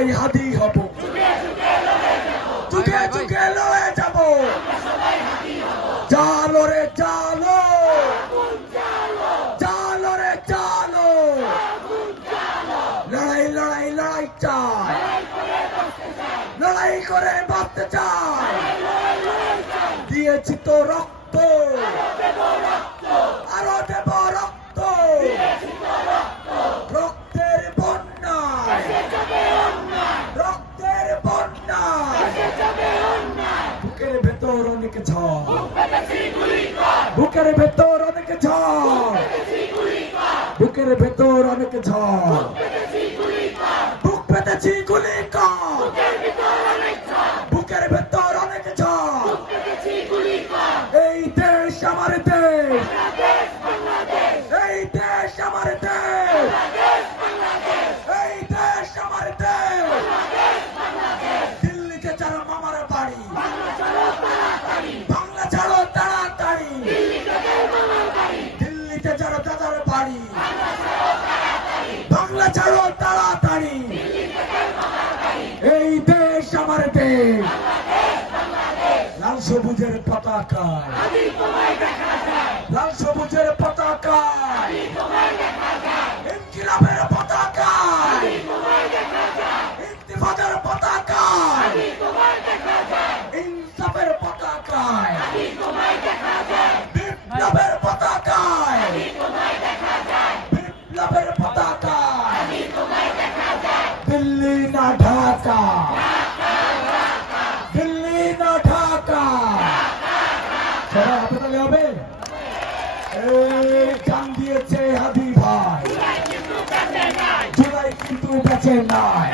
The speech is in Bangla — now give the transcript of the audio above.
সবাই হাদি হব, যুগে যুগে লড়ে যাব। চালো রে চালো, চালো রে চালো, লড়াই লড়াই লড়াই চাই, লড়াই করে বাঁচতে চাই। দিয়েছি তো রক্ত, আরো দেব রক্ত, রক্তের বন্যায়, রক্তের বন্যায়। বুকের ভেতর অনেক ঝড়, বুকের ভেতর অনেক ঝড়, বুকের ভেতর অনেক ঝড়, বুক পেতেছি গুলি কর, বুকের ভেতর অনেক ঝড়। এই দেশ আমার দেশ, এই দেশ আমার দেশ, এই দেশ আমার দেশ। দিল্লিতে যারা মামার বাড়ি, বাংলা ছাড়ো তাড়াতাড়ি। দিল্লিতে যারা দাদার বাড়ি, বাংলা ছাড়ো তাড়াতাড়ি। এই দেশ আমার দেশ, লাল সবুজের পতাকায়, লাল সবুজের পতাকায়, ইনকিলাবের পতাকায়, ইন্তিফাদার পতাকায়, ইনসাফের পতাকায়, বিপ্লবের পতাকায়, বিপ্লবের পতাকায়। দিল্লি না ঢাকা, দিল্লি না ঢাকা। সবাই হাতে তালি হবে। এই জান দিয়েছে হাদি ভাই, জুলাই কিন্তু বেঁচে নাই।